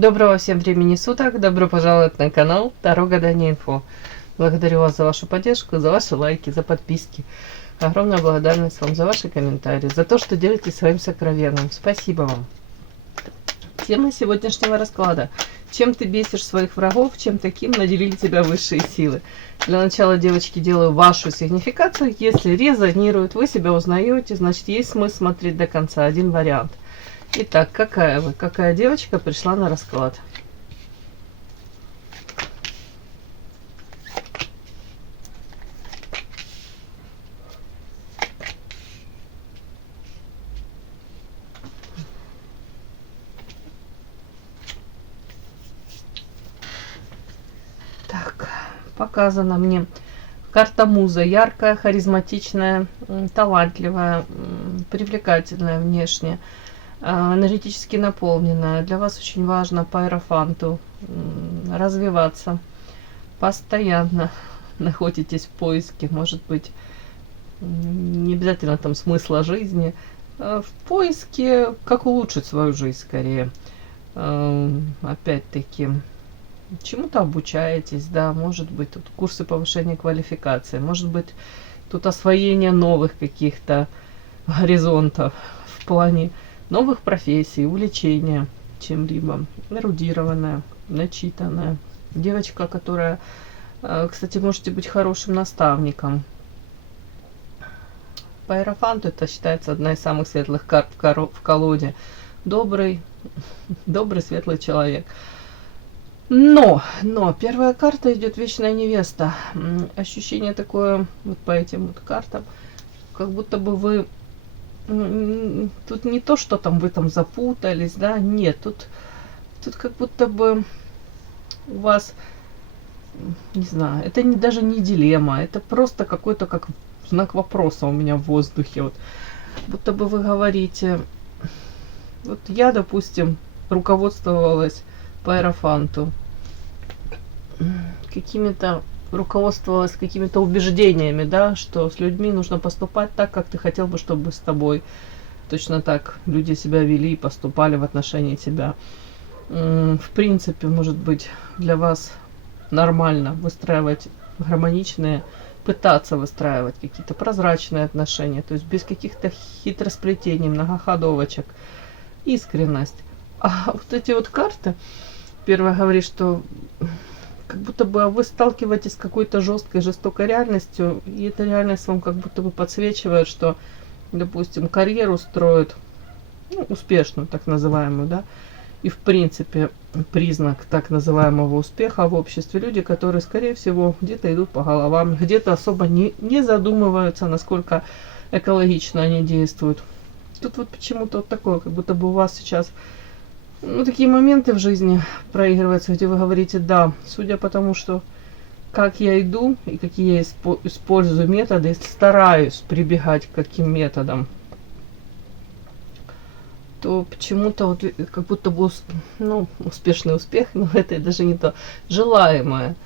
Доброго всем времени суток, добро пожаловать на канал Таро Гадание Инфо. Благодарю вас за вашу поддержку, за ваши лайки, за подписки. Огромная благодарность вам за ваши комментарии, за то, что делитесь своим сокровенным. Спасибо вам. Тема сегодняшнего расклада. Чем ты бесишь своих врагов, чем таким наделили тебя высшие силы. Для начала, девочки, делаю вашу сигнификацию. Если резонирует, вы себя узнаете, значит есть смысл смотреть до конца. Один вариант. Итак, какая вы? Какая девочка пришла на расклад? Так, показана мне карта Муза. Яркая, харизматичная, талантливая, привлекательная внешне. Энергетически наполненная. Для вас очень важно по иерофанту развиваться. Постоянно находитесь в поиске, может быть, не обязательно там смысла жизни, в поиске, как улучшить свою жизнь скорее. Опять-таки, чему-то обучаетесь, да, может быть, тут курсы повышения квалификации, может быть, тут освоение новых каких-то горизонтов в плане новых профессий, увлечения чем-либо, эрудированная, начитанная. Девочка, которая, кстати, можете быть хорошим наставником. По иерофанту это считается одна из самых светлых карт в колоде. Добрый, светлый человек. Но первая карта идет вечная невеста. Ощущение такое вот по этим вот картам, как будто бы вы тут не то, что там вы там запутались, да, нет, тут как будто бы у вас, не знаю, это даже не дилемма, это просто какой-то как знак вопроса у меня в воздухе, вот, будто бы вы говорите, вот я, допустим, руководствовалась по иерофанту руководствовалась какими-то убеждениями, да, что с людьми нужно поступать так, как ты хотел бы, чтобы с тобой точно так люди себя вели и поступали в отношении тебя. В принципе, может быть, для вас нормально выстраивать гармоничные, пытаться выстраивать какие-то прозрачные отношения, то есть без каких-то хитросплетений, многоходовочек, искренность. А вот эти вот карты, первое говорит, что как будто бы вы сталкиваетесь с какой-то жестокой реальностью, и эта реальность вам как будто бы подсвечивает, что, допустим, карьеру строят, ну, успешную, так называемую, да, и в принципе признак так называемого успеха в обществе люди, которые, скорее всего, где-то идут по головам, где-то особо не задумываются, насколько экологично они действуют. Тут вот почему-то вот такое, как будто бы у вас сейчас такие моменты в жизни проигрываются, где вы говорите, да, судя по тому, что как я иду и какие я использую методы, стараюсь прибегать к каким методам, то почему-то вот как будто бы успешный успех, но это даже не то, желаемое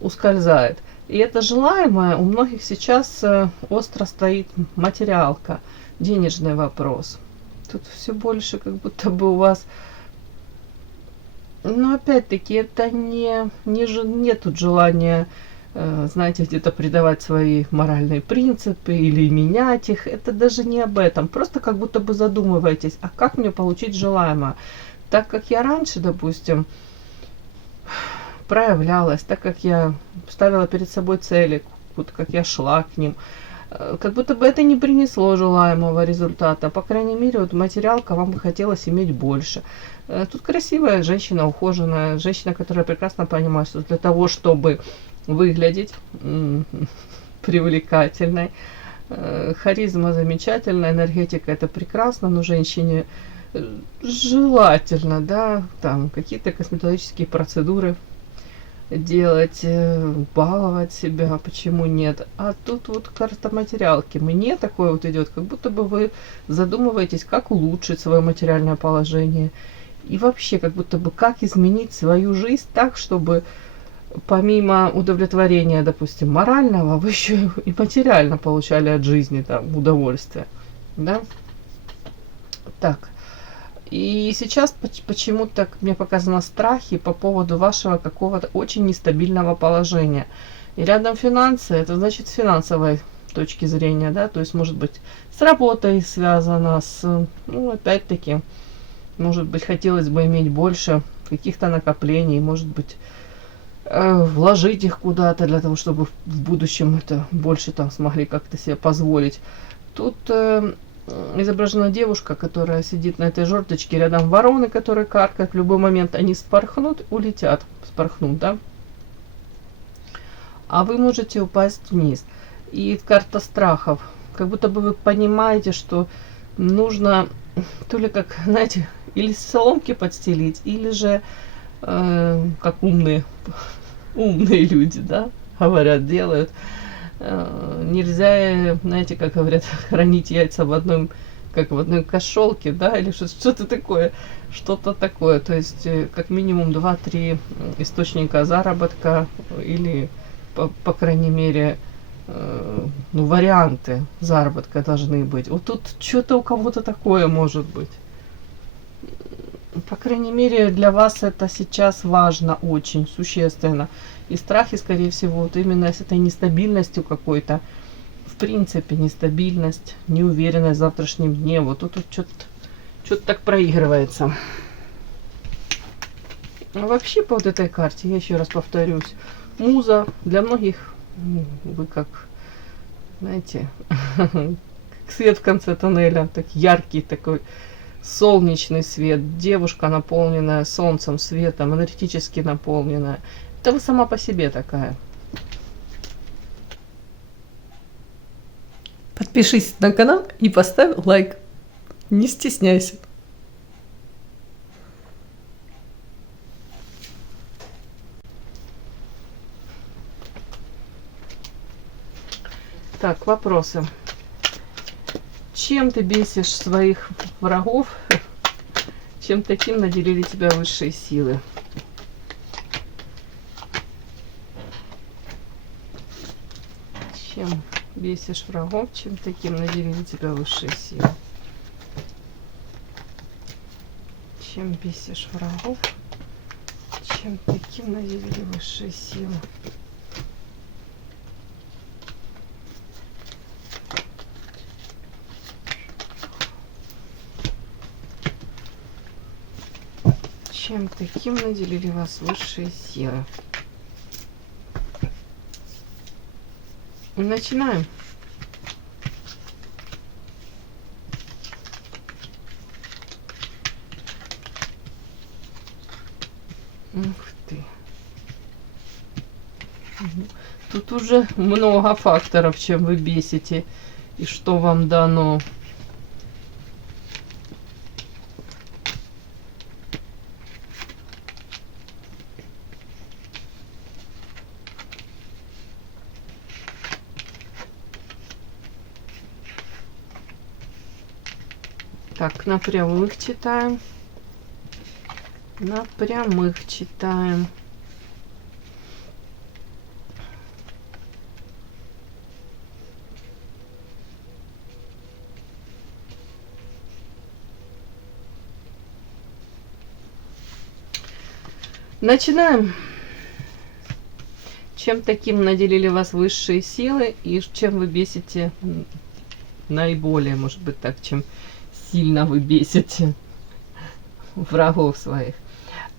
ускользает. И это желаемое у многих сейчас остро стоит материалка, денежный вопрос. Тут все больше как будто бы у вас, но опять-таки это нет тут желания, знаете, где-то предавать свои моральные принципы или менять их. Это даже не об этом. Просто как будто бы задумываетесь, а как мне получить желаемое? Так как я раньше, допустим, проявлялась, так как я ставила перед собой цели, вот как я шла к ним, как будто бы это не принесло желаемого результата. По крайней мере, вот материалка вам бы хотелось иметь больше. Тут красивая женщина, ухоженная, женщина, которая прекрасно понимает, что для того, чтобы выглядеть привлекательной, харизма замечательная, энергетика это прекрасно, но женщине желательно, да, там какие-то косметологические процедуры делать, баловать себя, почему нет. А тут вот карта материалки. Мне такое вот идет, как будто бы вы задумываетесь, как улучшить свое материальное положение. И вообще, как будто бы как изменить свою жизнь так, чтобы помимо удовлетворения, допустим, морального, вы еще и материально получали от жизни там удовольствие. Да? Так. И сейчас почему-то так мне показано страхи по поводу вашего какого-то очень нестабильного положения. И рядом финансы, это значит с финансовой точки зрения, да, то есть может быть с работой связано, ну, опять-таки, может быть, хотелось бы иметь больше каких-то накоплений, может быть, вложить их куда-то для того, чтобы в будущем это больше там смогли как-то себе позволить. Тут изображена девушка, которая сидит на этой жердочке, рядом вороны, которые каркают. В любой момент они спорхнут, улетят, спорхнут, да? А вы можете упасть вниз. И карта страхов. Как будто бы вы понимаете, что нужно то ли как, знаете, или соломки подстелить, или же как умные люди, да, говорят, делают. Нельзя, знаете, как говорят, хранить яйца в одной, как в одной кошелке, да, или что-то такое, То есть, как минимум 2-3 источника заработка или, по крайней мере, ну, варианты заработка должны быть. Вот тут что-то у кого-то такое может быть. По крайней мере, для вас это сейчас важно, очень существенно. И страхи, скорее всего, вот именно с этой нестабильностью какой-то, в принципе, нестабильность, неуверенность в завтрашнем дне. Вот тут что-то так проигрывается. А вообще по вот этой карте, я еще раз повторюсь, муза для многих, вы как, знаете, как свет в конце тоннеля, так яркий такой, солнечный свет, девушка, наполненная солнцем, светом, энергетически наполненная. Это вы сама по себе такая. Подпишись на канал и поставь лайк. Не стесняйся. Так, вопросы. Чем ты бесишь своих врагов? Чем таким наделили тебя высшие силы? Чем бесишь врагов? Чем таким наделили тебя высшие силы? Чем бесишь врагов? Чем таким наделили высшие силы? Чем таким наделили вас высшие силы? Начинаем. Ух ты. Тут уже много факторов, чем вы бесите и что вам дано. Так, на прямых читаем. На прямых читаем. Начинаем. Чем таким наделили вас высшие силы и чем вы бесите наиболее, может быть, так, чем сильно вы бесите врагов своих.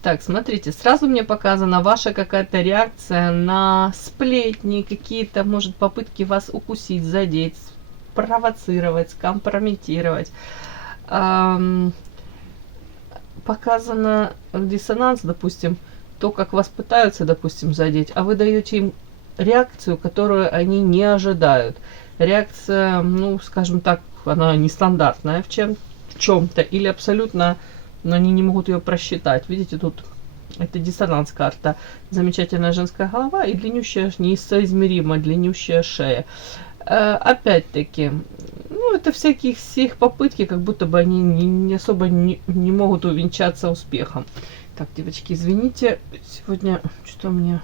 Так, смотрите, сразу мне показана ваша какая-то реакция на сплетни, какие-то, может, попытки вас укусить, задеть, провоцировать, скомпрометировать. Показано диссонанс, допустим, то, как вас пытаются, допустим, задеть, а вы даете им реакцию, которую они не ожидают. Реакция, ну, скажем так, она нестандартная в чем-то или абсолютно, но они не могут ее просчитать. Видите, тут это диссонанс карта. Замечательная женская голова и длиннющая, несоизмеримо длиннющая шея. Опять-таки, ну, это всякие их попытки, как будто бы они не особо не могут увенчаться успехом. Так, девочки, извините, сегодня что-то у меня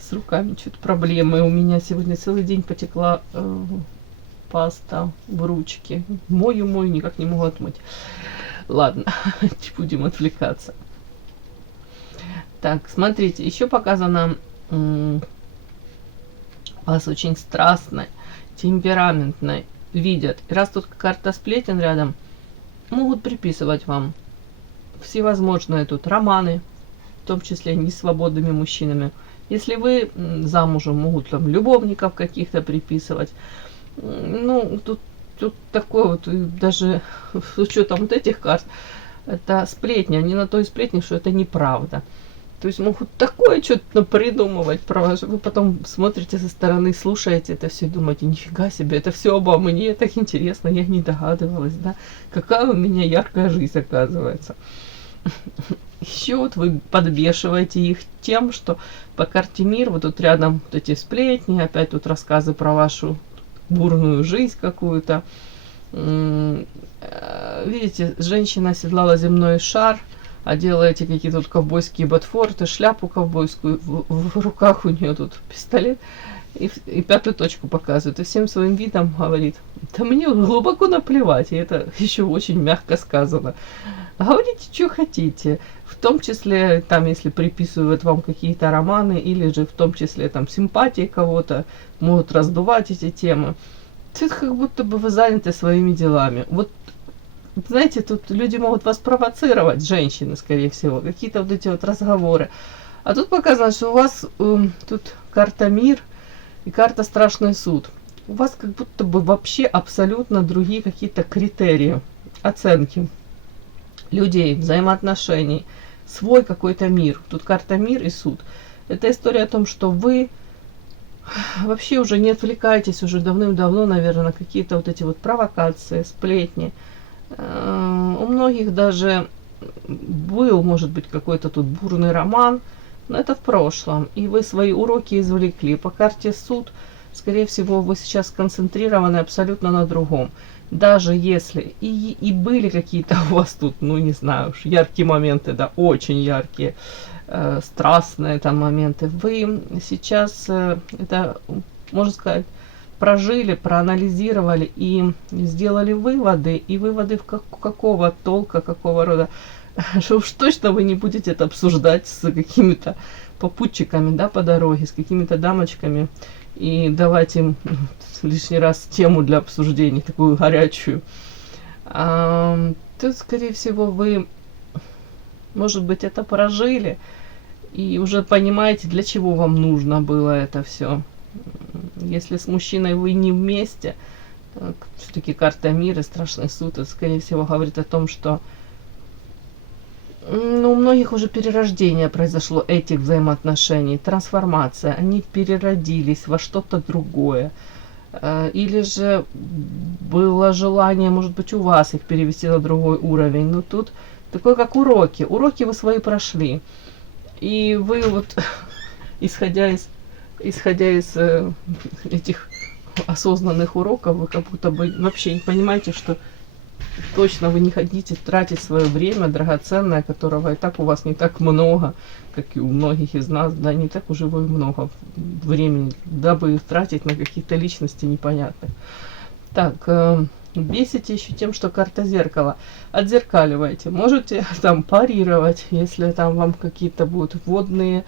с руками, что-то проблемы. У меня сегодня целый день потекла паста в ручке. Мою, никак не могу отмыть. Ладно, не будем отвлекаться. Так, смотрите, еще показано вас очень страстной, темпераментной видят. И раз тут карта сплетен рядом, могут приписывать вам всевозможные тут романы, в том числе несвободными мужчинами. Если вы замужем, могут там любовников каких-то приписывать. Ну, тут такое вот, даже с учетом вот этих карт, это сплетни, они на то и сплетни, что это неправда. То есть могут такое что-то придумывать про вас, вы потом смотрите со стороны, слушаете это все, думаете, нифига себе, это все обо мне, так интересно, я не догадывалась, да, какая у меня яркая жизнь оказывается. Еще вот вы подбешиваете их тем, что по карте мир, вот тут рядом вот эти сплетни, опять тут рассказы про вашу бурную жизнь какую-то. Видите, женщина оседлала земной шар, одела эти какие-то тут ковбойские ботфорты, шляпу ковбойскую, в руках у нее тут пистолет, и пятую точку показывает, и всем своим видом говорит, да мне глубоко наплевать, и это еще очень мягко сказано. Говорите, что хотите, в том числе, там, если приписывают вам какие-то романы, или же в том числе там симпатии кого-то, могут раздувать эти темы. Это как будто бы вы заняты своими делами. Вот, знаете, тут люди могут вас провоцировать, женщины, скорее всего, какие-то вот эти вот разговоры. А тут показано, что у вас тут карта мир и карта страшный суд. У вас как будто бы вообще абсолютно другие какие-то критерии оценки людей, взаимоотношений, свой какой-то мир. Тут карта мир и суд. Это история о том, что вы вообще уже не отвлекаетесь уже давным-давно, наверное, на какие-то вот эти вот провокации, сплетни. У многих даже был, может быть, какой-то тут бурный роман, но это в прошлом. И вы свои уроки извлекли. По карте суд, скорее всего, вы сейчас сконцентрированы абсолютно на другом. Даже если и были какие-то у вас тут, ну не знаю уж, яркие моменты, да, очень яркие, страстные там моменты, вы сейчас это, можно сказать, прожили, проанализировали и сделали выводы, и выводы какого толка, какого рода, что уж точно вы не будете это обсуждать с какими-то попутчиками, да, по дороге, с какими-то дамочками, и давать им лишний раз тему для обсуждений, такую горячую. Тут, скорее всего, вы, может быть, это прожили, и уже понимаете, для чего вам нужно было это все. Если с мужчиной вы не вместе, все-таки карта мира, страшный суд, это, скорее всего, говорит о том, что у многих уже перерождение произошло этих взаимоотношений, трансформация, они переродились во что-то другое. Или же было желание, может быть, у вас их перевести на другой уровень. Но тут такое, как уроки. Уроки вы свои прошли. И вы вот, исходя из этих осознанных уроков, вы как будто бы вообще не понимаете, что точно вы не хотите тратить свое время драгоценное, которого и так у вас не так много, как и у многих из нас, да, не так уже вы много времени, дабы их тратить на какие-то личности непонятных. Так, бесите еще тем, что карта зеркала. Отзеркаливайте. Можете там парировать, если там вам какие-то будут вводные,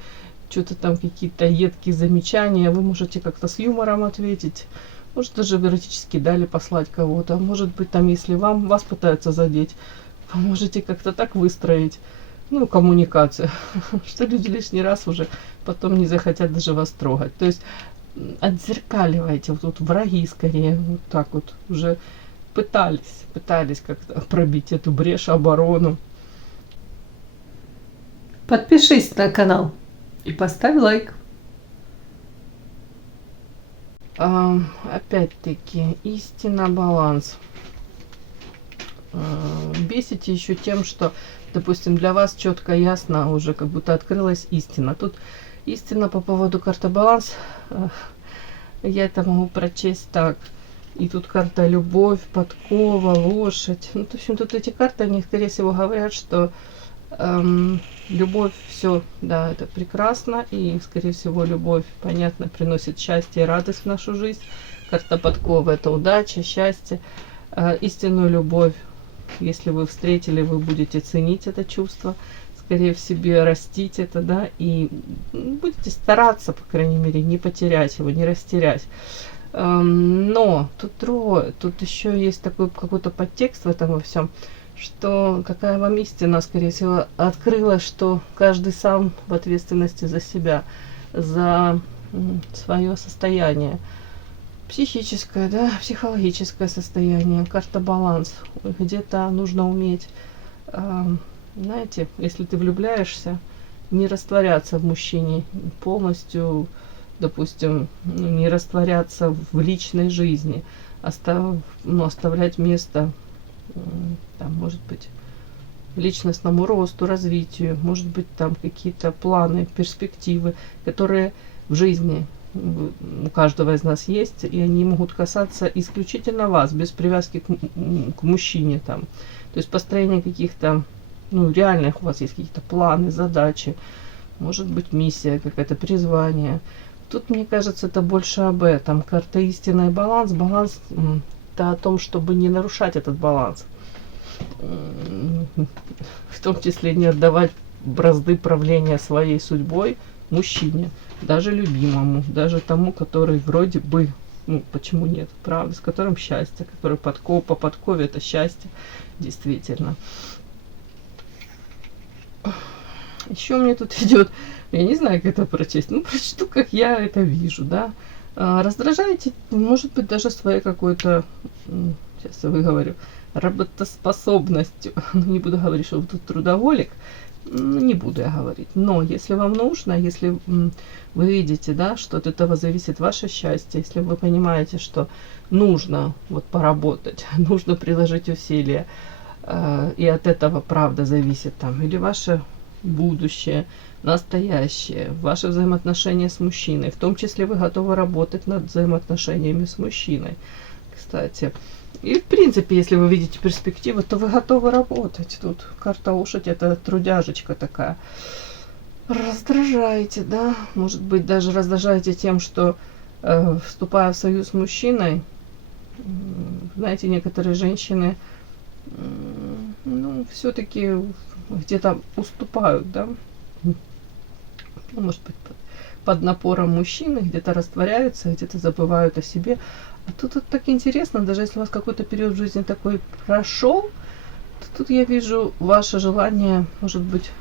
что-то там какие-то едкие замечания, вы можете как-то с юмором ответить. Может, даже эротически дали послать кого-то. Может быть, там, если вас пытаются задеть, вы можете как-то так выстроить, коммуникацию, что люди лишний раз уже потом не захотят даже вас трогать. То есть отзеркаливайте. Вот тут враги скорее вот так вот уже пытались как-то пробить эту брешь, оборону. Подпишись на канал и поставь лайк. Опять-таки, истина, баланс. Бесите еще тем, что, допустим, для вас четко, ясно, уже как будто открылась истина. Тут истина по поводу карты баланс, я это могу прочесть так. И тут карта любовь, подкова, лошадь. В общем, тут эти карты, они, скорее всего, говорят, что любовь, все, да, это прекрасно, и, скорее всего, любовь, понятно, приносит счастье и радость в нашу жизнь, Карта подковы — это удача, счастье, истинную любовь. Если вы встретили, вы будете ценить это чувство, скорее в себе растить это, да, и будете стараться, по крайней мере, не потерять его, не растерять. Но тут другое, тут еще есть такой какой-то подтекст в этом во всем, что какая вам истина, скорее всего, открылась, что каждый сам в ответственности за себя, за свое состояние. Психическое, да, психологическое состояние, карта баланс. Где-то нужно уметь, знаете, если ты влюбляешься, не растворяться в мужчине полностью, допустим, не растворяться в личной жизни, оставлять место, там, может быть, личностному росту, развитию, может быть, там какие-то планы, перспективы, которые в жизни у каждого из нас есть, и они могут касаться исключительно вас, без привязки к мужчине там. То есть построение каких-то, ну, реальных у вас есть какие-то планы, задачи, может быть, миссия, какое-то призвание. Тут, мне кажется, это больше об этом. Карта истина и баланс. Баланс это о том, чтобы не нарушать этот баланс. В том числе не отдавать бразды правления своей судьбой мужчине, даже любимому, даже тому, который вроде бы, ну, почему нет, правда, с которым счастье, который по подкове это счастье, действительно. Еще мне тут идет, я не знаю, как это прочесть, ну, прочту, как я это вижу, да. Раздражаете, может быть, даже своей какой-то, сейчас я выговорю, работоспособностью. Не буду говорить, что вы тут трудоголик, не буду я говорить. Но если вам нужно, если вы видите, да, что от этого зависит ваше счастье, если вы понимаете, что нужно вот поработать, нужно приложить усилия, и от этого правда зависит там или ваше будущее, настоящее, ваши взаимоотношения с мужчиной, в том числе вы готовы работать над взаимоотношениями с мужчиной, кстати. И, в принципе, если вы видите перспективы, то вы готовы работать. Тут карта лошадь — это трудяжечка такая. Раздражаете, да? Может быть, даже раздражаете тем, что, вступая в союз с мужчиной, знаете, некоторые женщины, ну, все-таки где-то уступают, да? Ну, может быть, под напором мужчины, где-то растворяются, где-то забывают о себе. А тут вот так интересно, даже если у вас какой-то период в жизни такой прошел, то тут я вижу ваше желание, может быть,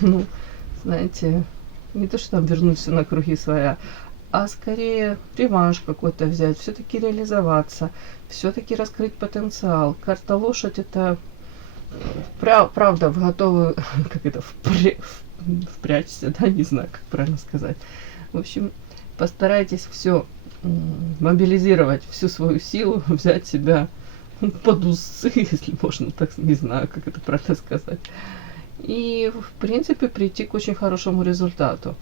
ну, знаете, не то, что там вернуть все на круги своя, а скорее реванш какой-то взять, все-таки реализоваться, все-таки раскрыть потенциал. Карта лошадь — это правда, вы готовы, как это, впрячься, да, не знаю, как правильно сказать. В общем, постарайтесь все мобилизировать, всю свою силу, взять себя под усы, если можно, так, не знаю, как это правильно сказать. И, в принципе, прийти к очень хорошему результату.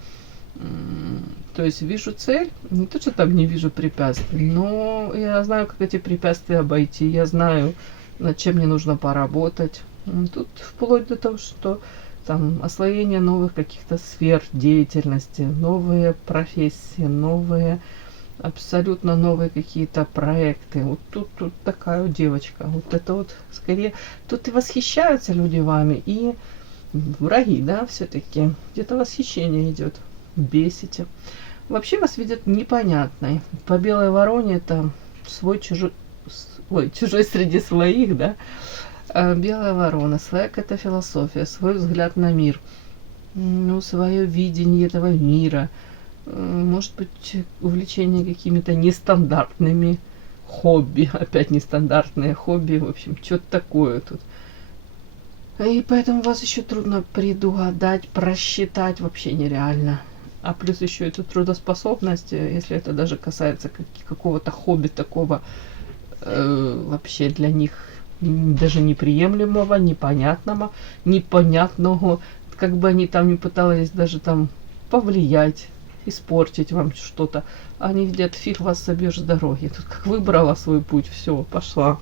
То есть вижу цель, не то, что там не вижу препятствий, но я знаю, как эти препятствия обойти, я знаю, над чем мне нужно поработать. Тут вплоть до того, что там освоение новых каких-то сфер деятельности, новые профессии, новые, абсолютно новые какие-то проекты. Вот тут такая вот девочка. Вот это вот скорее, тут и восхищаются люди вами, и враги, да, все-таки. Где-то восхищение идет. Бесите. Вообще вас видят непонятной. По белой вороне это свой чужой, чужой среди своих, да. Белая ворона, своя какая-то философия, свой взгляд на мир, ну, свое видение этого мира, может быть, увлечение какими-то нестандартными хобби, опять нестандартные хобби, в общем, что-то такое тут. И поэтому вас еще трудно предугадать, просчитать вообще нереально. А плюс еще эту трудоспособность, если это даже касается какого-то хобби такого, вообще для них даже неприемлемого, непонятного, как бы они там не пытались даже там повлиять, испортить вам что-то. Они видят, фиг вас собьешь с дороги. Тут как выбрала свой путь, все, пошла.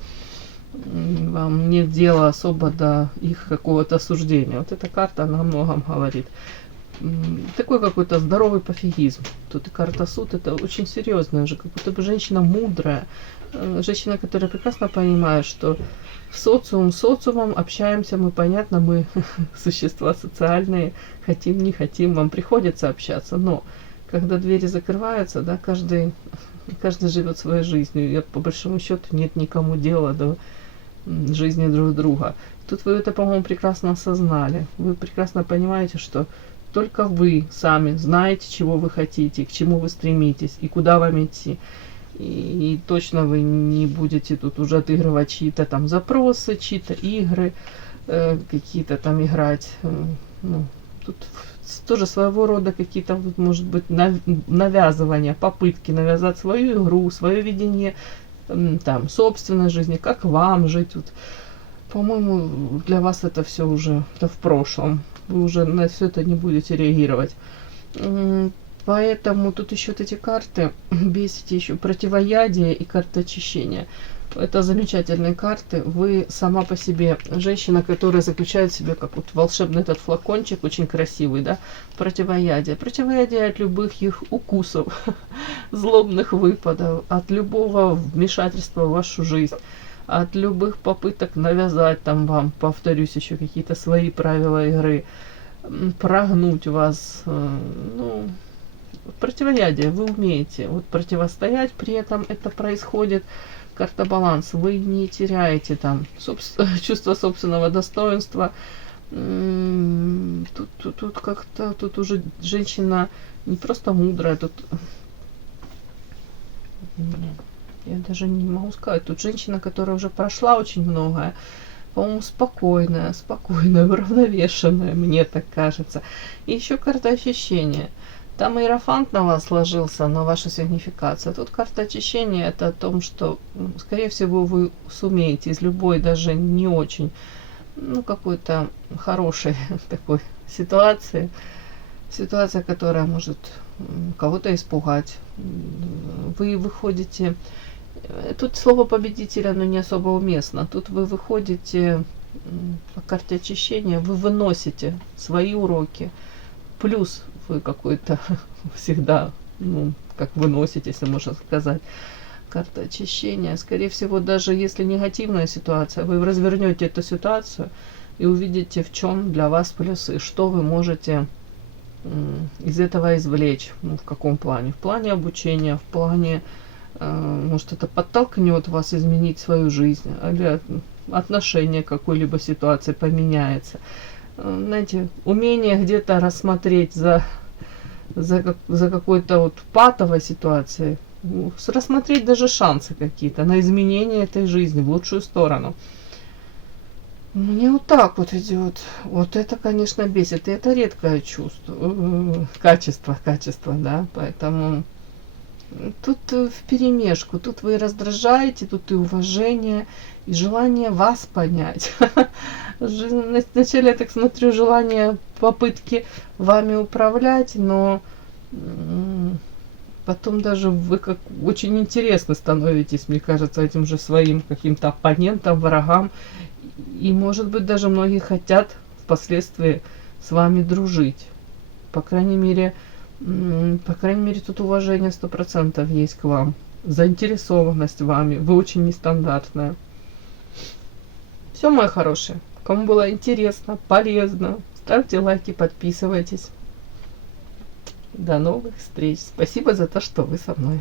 Вам нет дела особо до их какого-то суждения. Вот эта карта, она о многом говорит. такой какой-то здоровый пофигизм. Тут и карта суд, это очень серьезно уже, как будто бы женщина мудрая, женщина, которая прекрасно понимает, что социумом общаемся мы, понятно, мы существа социальные, хотим, не хотим, вам приходится общаться, но когда двери закрываются, да, каждый живет своей жизнью, и по большому счету нет никому дела до жизни друг друга. Тут вы это, по-моему, прекрасно осознали. Вы прекрасно понимаете, что только вы сами знаете, чего вы хотите, к чему вы стремитесь и куда вам идти. И точно вы не будете тут уже отыгрывать чьи-то там запросы, чьи-то игры, какие-то там играть. Ну, тут тоже своего рода какие-то, может быть, навязывания, попытки навязать свою игру, свое видение там собственной жизни, как вам жить. Вот, по-моему, для вас это все уже в прошлом. Вы уже на все это не будете реагировать. Поэтому тут еще вот эти карты, бесите еще противоядие и карта очищения. Это замечательные карты. Вы сама по себе женщина, которая заключает в себе как вот волшебный этот флакончик, очень красивый, да, противоядие. Противоядие от любых их укусов, злобных выпадов, от любого вмешательства в вашу жизнь, от любых попыток навязать там вам, повторюсь, еще какие-то свои правила игры, прогнуть вас, ну, противоядие вы умеете вот противостоять, при этом это происходит. Карта баланс, вы не теряете там чувство собственного достоинства. Тут как-то, тут уже женщина не просто мудрая, тут я даже не могу сказать, тут женщина, которая уже прошла очень многое, по-моему, спокойная, уравновешенная, мне так кажется. И еще карта ощущения. Там иерофант на вас сложился, на вашу сигнификацию. Тут карта очищения, это о том, что, скорее всего, вы сумеете из любой, даже не очень, ну, какой-то хорошей такой ситуации, которая может кого-то испугать. Вы выходите, тут слово победителя, оно не особо уместно. Тут вы выходите по карте очищения, вы выносите свои уроки, плюс вы какой-то всегда, ну, как выносите, если можно сказать, карта очищения. Скорее всего, даже если негативная ситуация, вы развернете эту ситуацию и увидите, в чем для вас плюсы, что вы можете из этого извлечь. Ну, в каком плане? В плане обучения, в плане, может, это подтолкнет вас изменить свою жизнь, или отношение к какой-либо ситуации поменяется. Знаете, умение где-то рассмотреть за какой-то вот патовой ситуацией, рассмотреть даже шансы какие-то на изменение этой жизни в лучшую сторону. Мне вот так вот идет. Вот это, конечно, бесит. И это редкое чувство, качество, да. Поэтому тут вперемешку. Тут вы раздражаете, тут и уважение, и желание вас понять. Вначале, я так смотрю, желание, попытки вами управлять, но потом даже вы как очень интересно становитесь, мне кажется, этим же своим каким-то оппонентам, врагам. И, может быть, даже многие хотят впоследствии с вами дружить. По крайней мере, тут уважение 100% есть к вам. Заинтересованность вами. Вы очень нестандартная. Все, мои хорошие. Кому было интересно, полезно, ставьте лайки, подписывайтесь. До новых встреч. Спасибо за то, что вы со мной.